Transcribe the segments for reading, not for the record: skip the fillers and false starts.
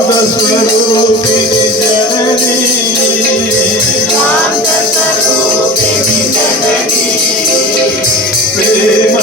शान्तस्वरूपिणि जननी प्रेम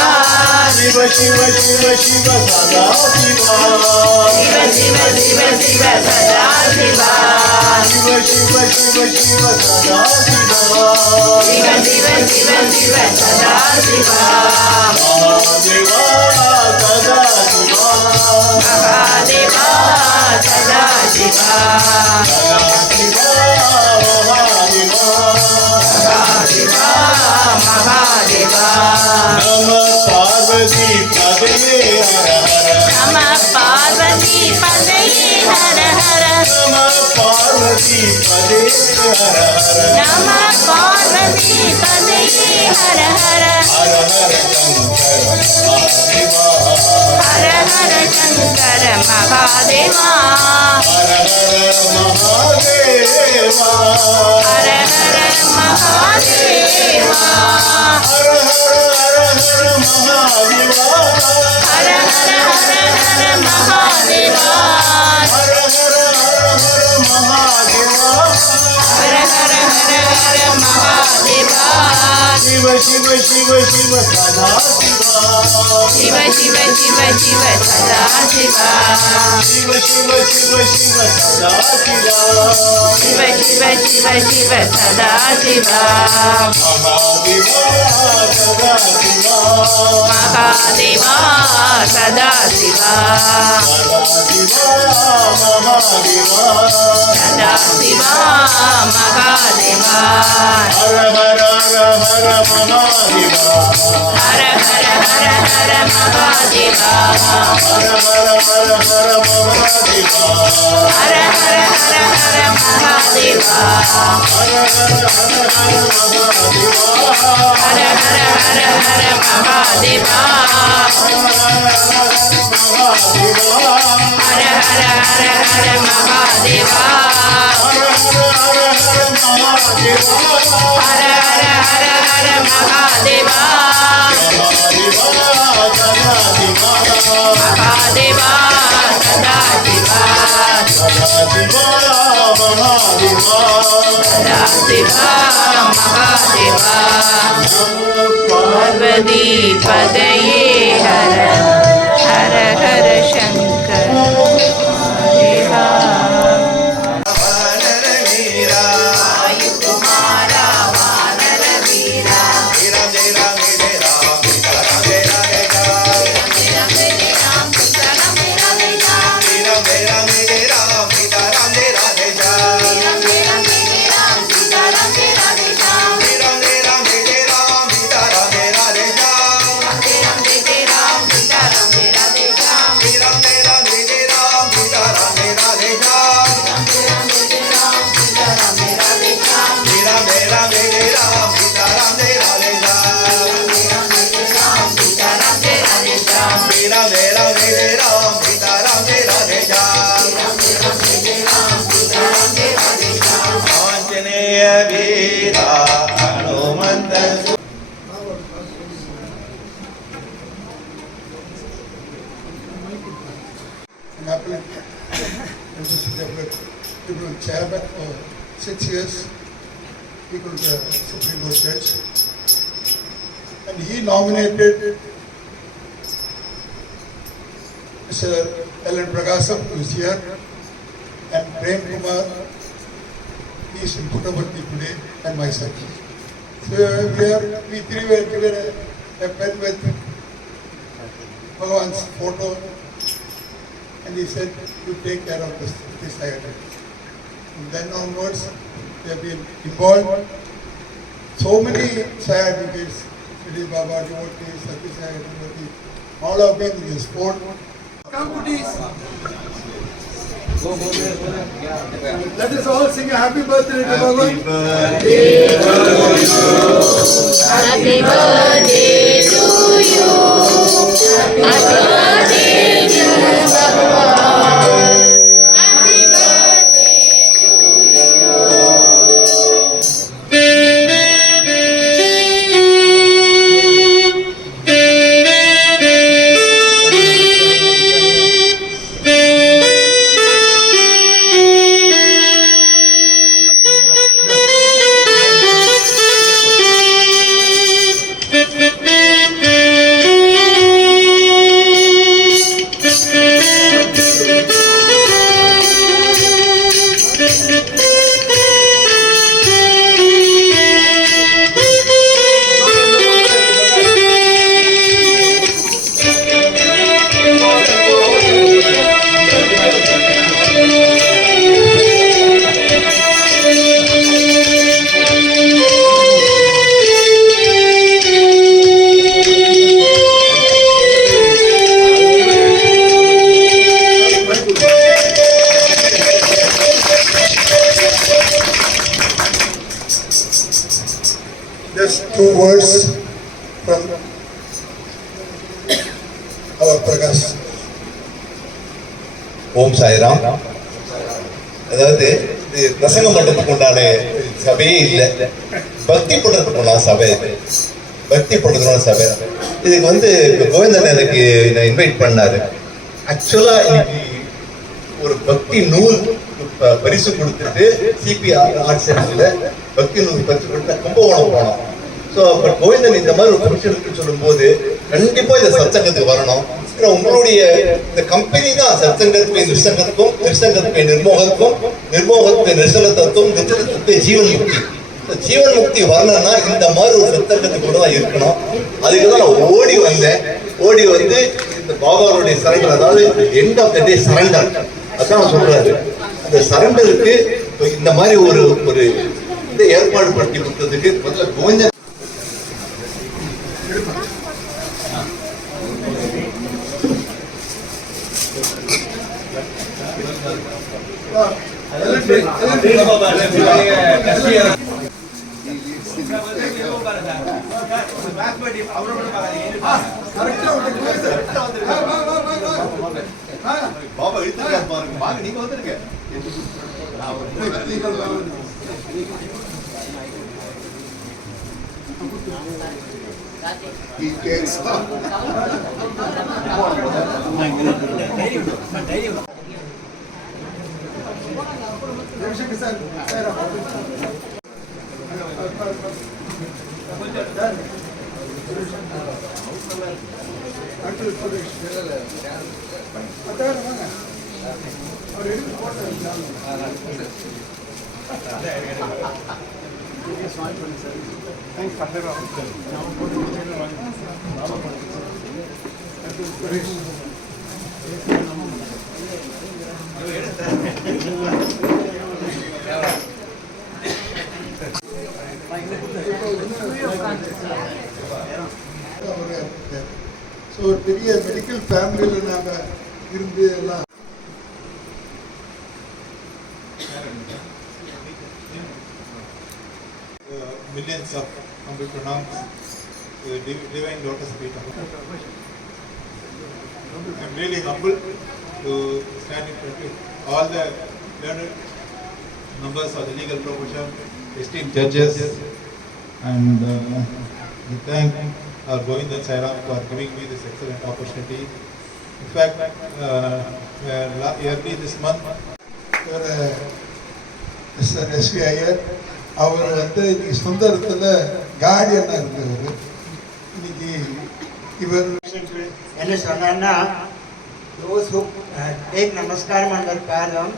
शिव शिव शिव सदा शिवा शिव शिव शिव शिव सदा शिवा शिव शिव शिव शिव सदा शिवा शिव शिव शिव शिव सदा शिवा महादेवा सदा शिवा महादेवा सदा शिवा महादेवा नमः पार्वती पदये हर हर नमः पार्वती पदये हर हर नमः पार्वती पदये हर हर नमः पार्वती पदये हर हर हर हर शंकर महादेवा हर हर महादेवा हर हर महादेवा हर हर महादेवा हर हर महादेवा हर हर महादेवा हर हर महादेवा शिव शिव शिव शिव सदा शिवा शिव शिव शिव शिव सदा शिवा शिव शिव शिव सदा शिवा शिव शिव शिव शिव सदा शिवा महादेवा सदा शिवा महादेवा सदा शिवा महादेवा सदा शिवा महादेवा हर हर हर हर महादेवा हर हर हर हर महादेवा हर हर हर हर महादेवा हर हर हर हर महादेवा हर हर हर हर महादेवा हर हर हर हर महादेवा हर हर हर हर महादेवा हर हर हर हर महादेवा महादेवा सदा शिवा सदा शिवा महादेवा पार्वती पदये हर हर हर शंकर देवा वायुकुमारा वानर वीरा आंजनेय वीरा Hanumant chairman for 6 years, equal to the Supreme Court judge, and he nominated Mr. Ellen Prakasam, who is here, and Prem Kumar, he is in Puttaparthi today, and myself. So we three were given a pen with Bhagavan's photo, and he said, you take care of this item. From then onwards, we have been involved. So many certificates, Sri Baba devotees, Sati Sai devotees, all have been in this sport. Come to this. Let us all sing a happy birthday to Bhagavan. Happy birthday to you. Happy birthday to Bhagavan. Happy birthday to Just 2 words from our Prakash. ஓம் சாய்ராம். அதாவது இது பிரசங்கம் பண்றதுக்கு உண்டான சபையே இல்லை, பக்தி பண்றதுக்கு உண்டான சபை இது. பக்தி பண்றதுக்கான சபை இதுக்கு கோவிந்தன் எனக்கு இன்வைட் பண்ணாரு. ஆக்சுவலா இன்னைக்கு ஒரு பக்தி நூல் பரிசு கொடுத்துட்டு சிபி ஆர்ட்ஸ் சென்டர்ல பக்தி நூல் பரிசு கொடுத்து கும்பகோணம் போனோம். ஸோ அப்போ கோவிந்தன் இந்த மாதிரி ஒரு ஃபங்க்ஷனுக்கு சொல்லும் போது கண்டிப்பா இந்த சத்சங்கத்துக்கு வரணும், உங்களுடைய இந்த கம்பெனி தான் சத்சங்கத்தை நிர்சங்கத்துக்கும், நிர்சங்கத்தை நிர்மோகத்துக்கும், நிர்மோகத்தை நிர்சங்கத்துக்கும், நிர்சங்கத்தை ஜீவன் முக்தி. ஜீவன் முக்தி வரணும்னா இந்த மாதிரி ஒரு சத்சங்கத்து கூட தான் இருக்கணும். அதுக்கு தான் நான் ஓடி வந்தேன். ஓடி வந்து இந்த பாபாவுடைய சரண்டர், அதாவது end of the day surrender, அதான் சொல்றாரு. அந்த சரண்டருக்கு இந்த மாதிரி ஒரு ஒரு இதை ஏற்பாடு படுத்தி கொடுத்ததுக்கு முதல்ல கோவிந்தன் பாபா எடுத்துக்காரு பாருங்க. வாங்க, நீங்க வந்துருங்க. ஸோ ஒரு பெரிய மெடிக்கல் ஃபேமிலியில் நாங்கள் இருந்து எல்லாம் millions of humble pronounce divine lotus feet. I am really humble to stand in front of all the learned members of the legal profession, esteemed judges, and we thank our Govindan Sairam for giving me this excellent opportunity. In fact, early this month, Mr. S.V. Iyer, அவர் வந்து இன்னைக்கு சொந்த இடத்துல கார்டியனாக இருந்தவர். இன்னைக்கு இவர் என்ன சொன்னார்னா, those who take namaskaram under Padam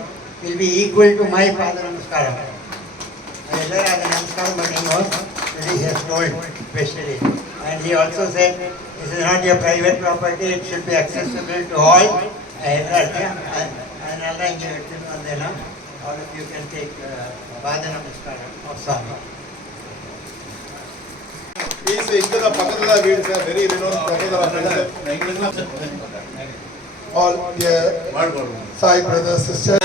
will be equal to my Pada Namaskaram. Every other Namaskaram but he knows that he has told especially. And he also said, this is not your private property, it should be accessible to all. And Allah ingevettu vandena, all of you can take Pada Namaskaram of Swami. he is in the Pakatala Veeds, a very renowned Pakatala. all dear Sai brothers, sisters.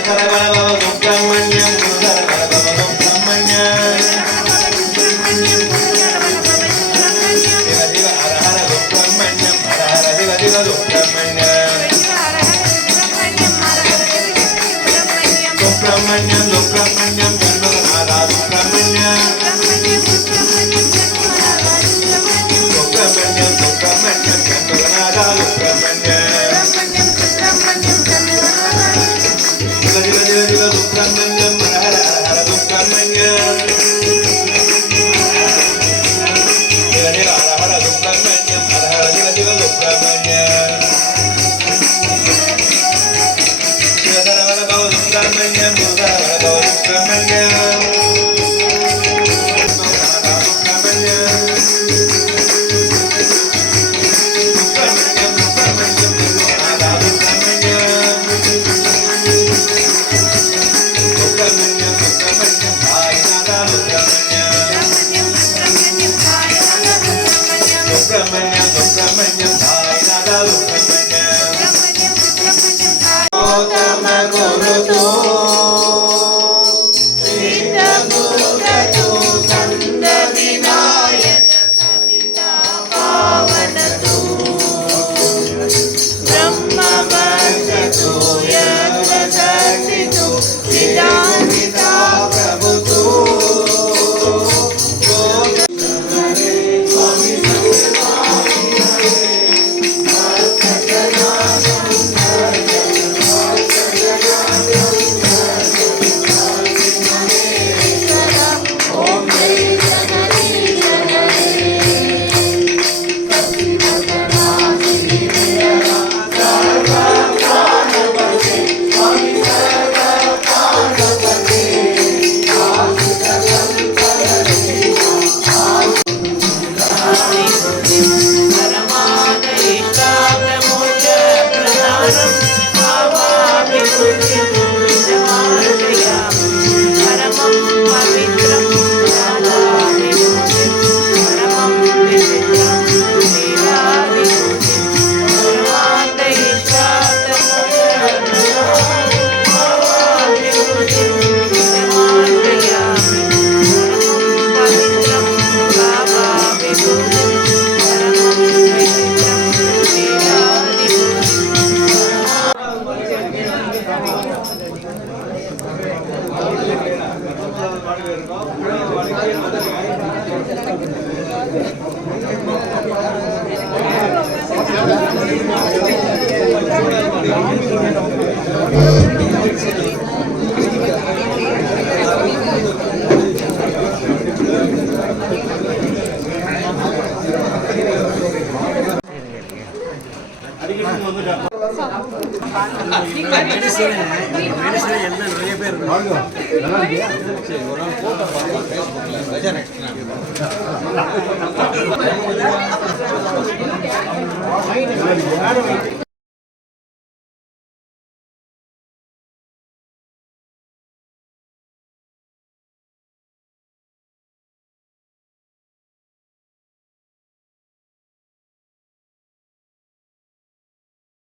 யாரும்